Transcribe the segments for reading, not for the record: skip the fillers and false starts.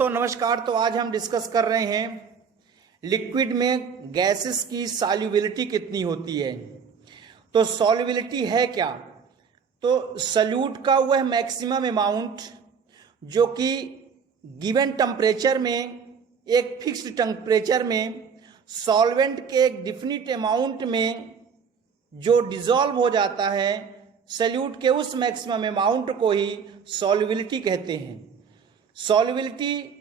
दोस्तों नमस्कार। तो आज हम डिस्कस कर रहे हैं लिक्विड में गैसेस की सॉल्युबिलिटी कितनी होती है। तो सॉल्युबिलिटी है क्या? तो सॉल्यूट का वह मैक्सिमम अमाउंट जो कि गिवन टेम्परेचर में, एक फिक्स्ड टेम्परेचर में सॉल्वेंट के एक डिफिनिट अमाउंट में जो डिसॉल्व हो जाता है, सॉल्यूट के उस मैक्सिमम अमाउंट को ही सॉल्युबिलिटी कहते हैं। सॉल्युबिलिटी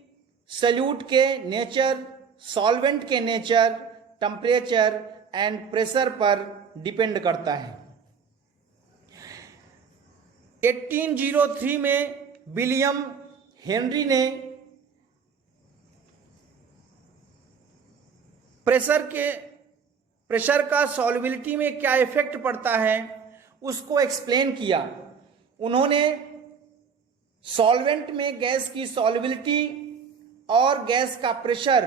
सॉल्यूट के नेचर, सॉल्वेंट के नेचर, टेम्परेचर एंड प्रेशर पर डिपेंड करता है। 1803 में विलियम हेनरी ने प्रेशर का सॉल्युबिलिटी में क्या इफेक्ट पड़ता है उसको एक्सप्लेन किया। उन्होंने सॉल्वेंट में गैस की सॉल्युबिलिटी और गैस का प्रेशर,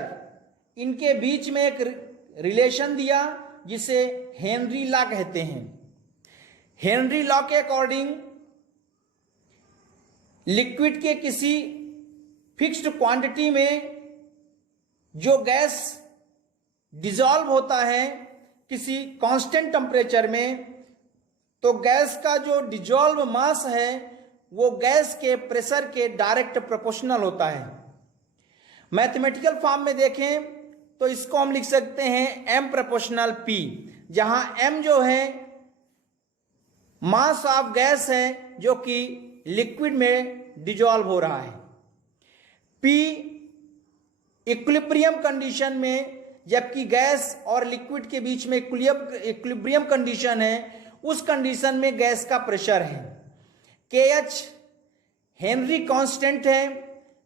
इनके बीच में एक रिलेशन दिया जिसे हेनरी लॉ कहते हैं। हेनरी लॉ के अकॉर्डिंग लिक्विड के किसी फिक्स्ड क्वांटिटी में जो गैस डिसॉल्व होता है किसी कांस्टेंट टेम्परेचर में, तो गैस का जो डिसॉल्व मास है वो गैस के प्रेशर के डायरेक्ट प्रोपोर्शनल होता है। मैथमेटिकल फॉर्म में देखें तो इसको हम लिख सकते हैं m प्रोपोर्शनल p, जहां m जो है मास ऑफ गैस है जो कि लिक्विड में डिसॉल्व हो रहा है। p इक्विलिब्रियम कंडीशन में, जबकि गैस और लिक्विड के बीच में इक्विलिब्रियम कंडीशन है, उस कंडीशन में गैस का प्रेशर है। KH हेनरी कांस्टेंट है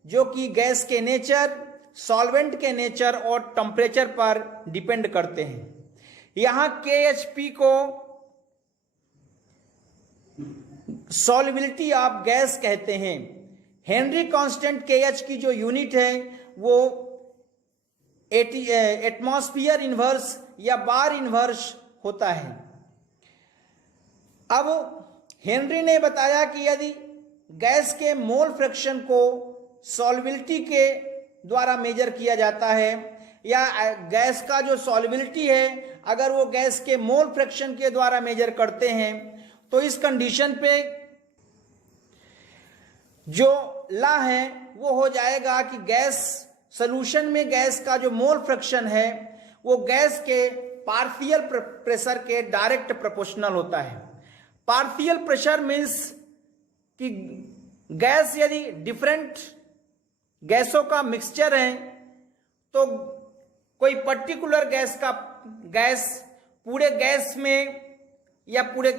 जो कि गैस के नेचर, सॉल्वेंट के नेचर और टेम्परेचर पर डिपेंड करते हैं। यहां KHP को सॉल्युबिलिटी ऑफ गैस कहते हैं। हेनरी कांस्टेंट KH की जो यूनिट है वो एटमॉस्फेयर इनवर्स या बार इनवर्स होता है। अब हेनरी ने बताया कि यदि गैस के मोल फ्रैक्शन को सॉल्युबिलिटी के द्वारा मेजर किया जाता है, या गैस का जो सॉल्युबिलिटी है अगर वो गैस के मोल फ्रैक्शन के द्वारा मेजर करते हैं, तो इस कंडीशन पे जो लॉ है वो हो जाएगा कि गैस सॉल्यूशन में गैस का जो मोल फ्रैक्शन है वो गैस के पार्शियल प्रेशर के डायरेक्ट प्रोपोर्शनल होता है। पार्शियल प्रेशर मीन्स कि गैस यदि डिफरेंट गैसों का मिक्सचर है तो कोई पर्टिकुलर गैस पूरे गैस में या पूरे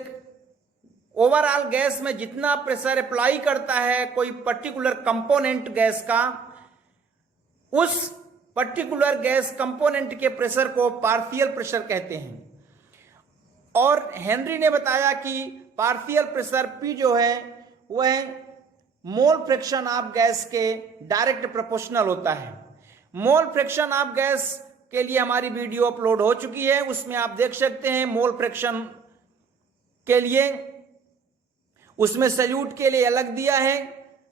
ओवरऑल गैस में जितना प्रेशर अप्लाई करता है कोई पर्टिकुलर कंपोनेंट गैस का, उस पर्टिकुलर गैस कंपोनेंट के प्रेशर को पार्शियल प्रेशर कहते हैं। और हेनरी ने बताया कि पार्शियल प्रेशर P जो है वह मोल फ्रैक्शन ऑफ गैस के डायरेक्ट प्रोपोर्शनल होता है। मोल फ्रैक्शन ऑफ गैस के लिए हमारी वीडियो अपलोड हो चुकी है, उसमें आप देख सकते हैं। मोल फ्रैक्शन के लिए उसमें सॉल्यूट के लिए अलग दिया है।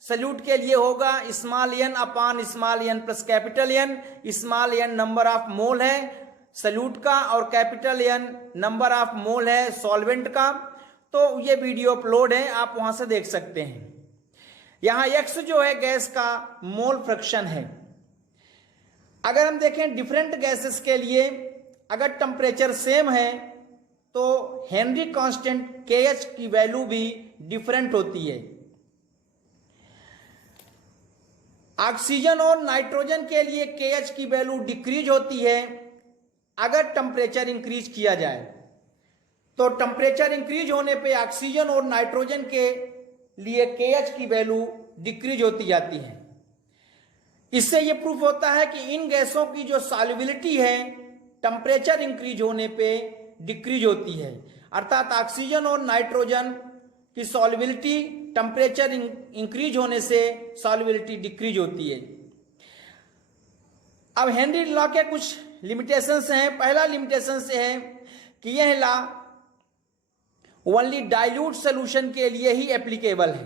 सॉल्यूट के लिए होगा small n upon small n plus capital N। Small n number of mole है सॉल्यूट का और capital N number of mole है सॉल्वेंट का। तो ये वीडियो अपलोड है, आप वहां से देख सकते हैं। यहां x जो है गैस का मोल फ्रैक्शन है। अगर हम देखें डिफरेंट गैसेस के लिए अगर टेम्परेचर सेम है तो हेनरी कांस्टेंट KH की वैल्यू भी डिफरेंट होती है। ऑक्सीजन और नाइट्रोजन के लिए KH की वैल्यू डिक्रीज होती है अगर टेम्परेचर इंक्रीज किया जाए। तो टेम्परेचर इंक्रीज होने पे ऑक्सीजन और नाइट्रोजन के लिए KH की वैल्यू डिक्रीज होती जाती है। इससे यह प्रूफ होता है कि इन गैसों की जो सॉल्युबिलिटी है टेम्परेचर इंक्रीज होने पे डिक्रीज होती है, अर्थात ऑक्सीजन और नाइट्रोजन की सॉल्युबिलिटी टेम्परेचर इंक्रीज होने से सॉल्युबिलिटी डिक्रीज होती है। अब हेनरी लॉ के कुछ लिमिटेशंस हैं। पहला लिमिटेशन से है कि यह लॉ ओनली डाइल्यूट सॉल्यूशन के लिए ही एप्लीकेबल है।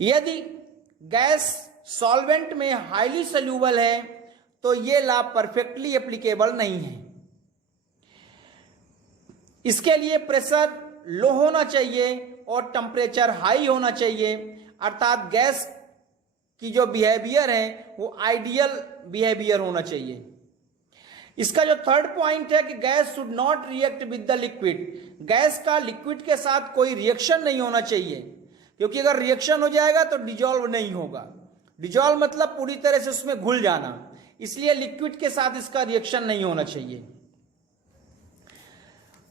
यदि गैस सॉल्वेंट में हाईली सोल्यूबल है तो ये लॉ परफेक्टली एप्लीकेबल नहीं है। इसके लिए प्रेशर लो होना चाहिए और टेम्परेचर हाई होना चाहिए, अर्थात गैस की जो बिहेवियर है वो आइडियल बिहेवियर होना चाहिए। इसका जो थर्ड पॉइंट है कि gas should not react with the liquid, gas का लिक्विड के साथ कोई रिएक्शन नहीं होना चाहिए, क्योंकि अगर रिएक्शन हो जाएगा तो डिजॉल्व नहीं होगा। डिजॉल्व मतलब पूरी तरह से उसमें घुल जाना, इसलिए लिक्विड के साथ इसका रिएक्शन नहीं होना चाहिए।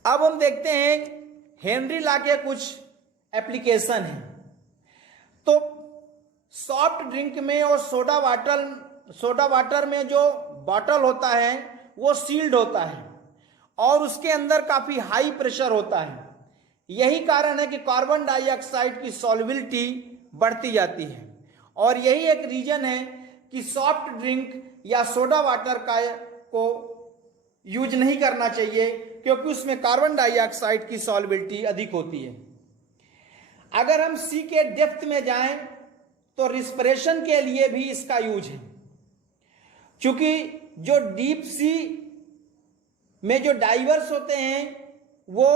अब हम देखते हैं हेनरी लॉ के कुछ एप्लीकेशन हैं। तो सॉफ्ट ड्रिंक में और सोडा वाटर में जो बॉटल होता है वो सील्ड होता है और उसके अंदर काफी हाई प्रेशर होता है। यही कारण है कि कार्बन डाइऑक्साइड की सॉल्युबिलिटी बढ़ती जाती है और यही एक रीजन है कि सॉफ्ट ड्रिंक या सोडा वाटर को यूज नहीं करना चाहिए, क्योंकि उसमें कार्बन डाइऑक्साइड की सॉल्युबिलिटी अधिक होती है। अगर हम सी के डेप्थ में जाएं तो रिस्पिरेशन के लिए भी इसका यूज है, क्योंकि जो डीप सी में जो डाइवर्स होते हैं वो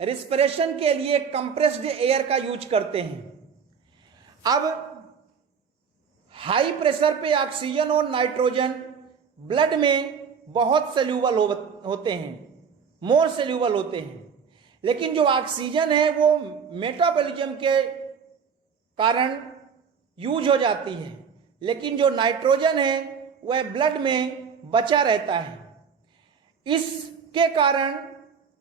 रिस्पिरेशन के लिए कंप्रेस्ड एयर का यूज करते हैं। अब हाई प्रेशर पे ऑक्सीजन और नाइट्रोजन ब्लड में बहुत सोल्यूबल होते हैं, मोर सोल्यूबल होते हैं, लेकिन जो ऑक्सीजन है वो मेटाबॉलिज्म के कारण यूज हो जाती है, लेकिन जो नाइट्रोजन है वह ब्लड में बचा रहता है। इसके कारण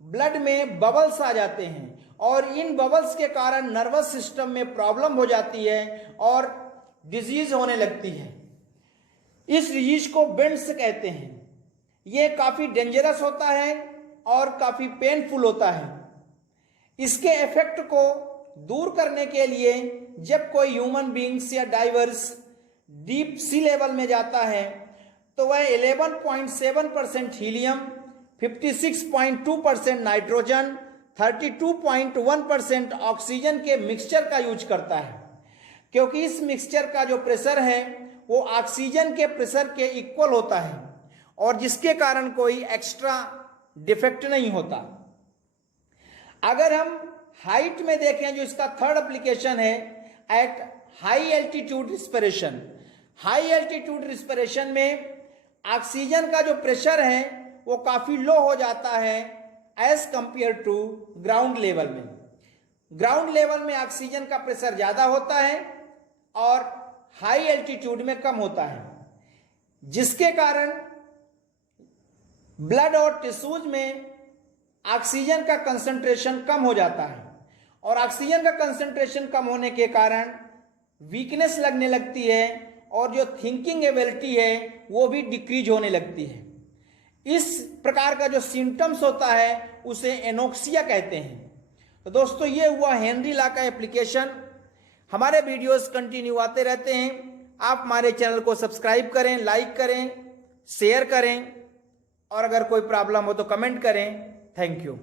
ब्लड में बबल्स आ जाते हैं और इन बबल्स के कारण नर्वस सिस्टम में प्रॉब्लम हो जाती है और डिजीज होने लगती है। इस डिजीज को बेंड्स कहते हैं। यह काफी डेंजरस होता है और काफी पेनफुल होता है। इसके इफेक्ट को दूर करने के लिए जब कोई ह्यूमन बींग्स या डाइवर्स डीप सी लेवल में जाता है तो वह 11.7% हीलियम, 56.2% नाइट्रोजन, 32.1% ऑक्सीजन के मिक्सचर का यूज करता है, क्योंकि इस मिक्सचर का जो प्रेशर है वो ऑक्सीजन के प्रेशर के इक्वल होता है और जिसके कारण कोई एक्स्ट्रा डिफेक्ट नहीं होता। अगर हम हाइट में देखें, जो इसका थर्ड एप्लीकेशन है, at high altitude respiration. High altitude respiration में ऑक्सीजन का जो प्रेशर है वो काफी लो हो जाता है as compare to ground level में। ग्राउंड लेवल में ऑक्सीजन का प्रेशर ज्यादा होता है और हाई एल्टीट्यूड में कम होता है, जिसके कारण ब्लड और टिश्यूज में ऑक्सीजन का कंसंट्रेशन कम हो जाता है और ऑक्सीजन का कंसंट्रेशन कम होने के कारण वीकनेस लगने लगती है और जो थिंकिंग एबिलिटी है वो भी डिक्रीज होने लगती है। इस प्रकार का जो सिम्टम्स होता है उसे एनोक्सिया कहते हैं। तो दोस्तों ये हुआ हेनरी लॉ का एप्लीकेशन। हमारे वीडियोस कंटिन्यू आते रहते हैं। आप हमारे चैनल को सब्सक्राइब करें, लाइक करें, शेयर करें और अगर कोई प्रॉब्लम हो तो कमेंट करें। Thank you.